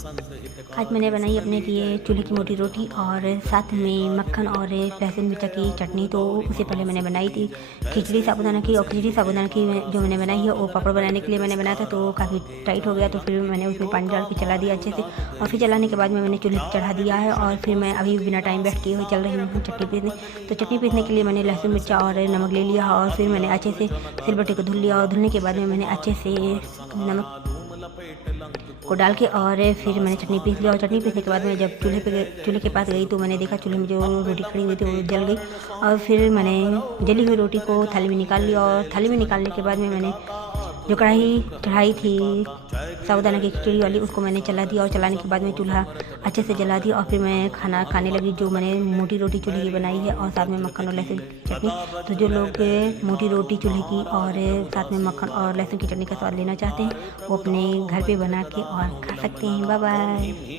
आज मैंने बनाई अपने लिए चूल्हे की मोटी रोटी और साथ में मक्खन और लहसुन मिर्चा की चटनी। तो उससे पहले मैंने बनाई थी खिचड़ी साबूदाना की, और खिचड़ी साबूदाना की जो मैंने बनाई है वो पापड़ बनाने के लिए मैंने बनाया था। तो काफ़ी टाइट हो गया, तो फिर मैंने उसमें पानी डाल के चला दिया अच्छे से, और फिर चलाने के बाद में मैंने चूल्हे पर चढ़ा दिया है। और फिर मैं अभी बिना टाइम वेस्ट किए हुए चल रही हूँ चटनी पीसने। तो चटनी पीसने के लिए मैंने लहसुन मिर्चा और नमक ले लिया, और फिर मैंने अच्छे से सिलबट्टे को धुल लिया, और धुलने के बाद में मैंने अच्छे से नमक को डाल के और फिर मैंने चटनी पीस लिया। और चटनी पीसने के बाद में जब चूल्हे के पास गई तो मैंने देखा चूल्हे में जो रोटी खड़ी हुई थी वो जल गई। और फिर मैंने जली हुई रोटी को थाली में निकाल लिया, और थाली में निकालने के बाद में मैंने जो कढ़ाई चढ़ाई थी साबूदाना की खिचड़ी वाली उसको मैंने चला दिया, और चलाने के बाद में चूल्हा अच्छे से जला दिया। और फिर मैं खाना खाने लगी, जो मैंने मोटी रोटी चूल्हे की बनाई है और साथ में मक्खन और लहसुन की चटनी। तो जो लोग मोटी रोटी चूल्हे की और साथ में मक्खन और लहसुन की चटनी का स्वाद लेना चाहते हैं वो अपने घर पे बना के और खा सकते हैं। Bye bye.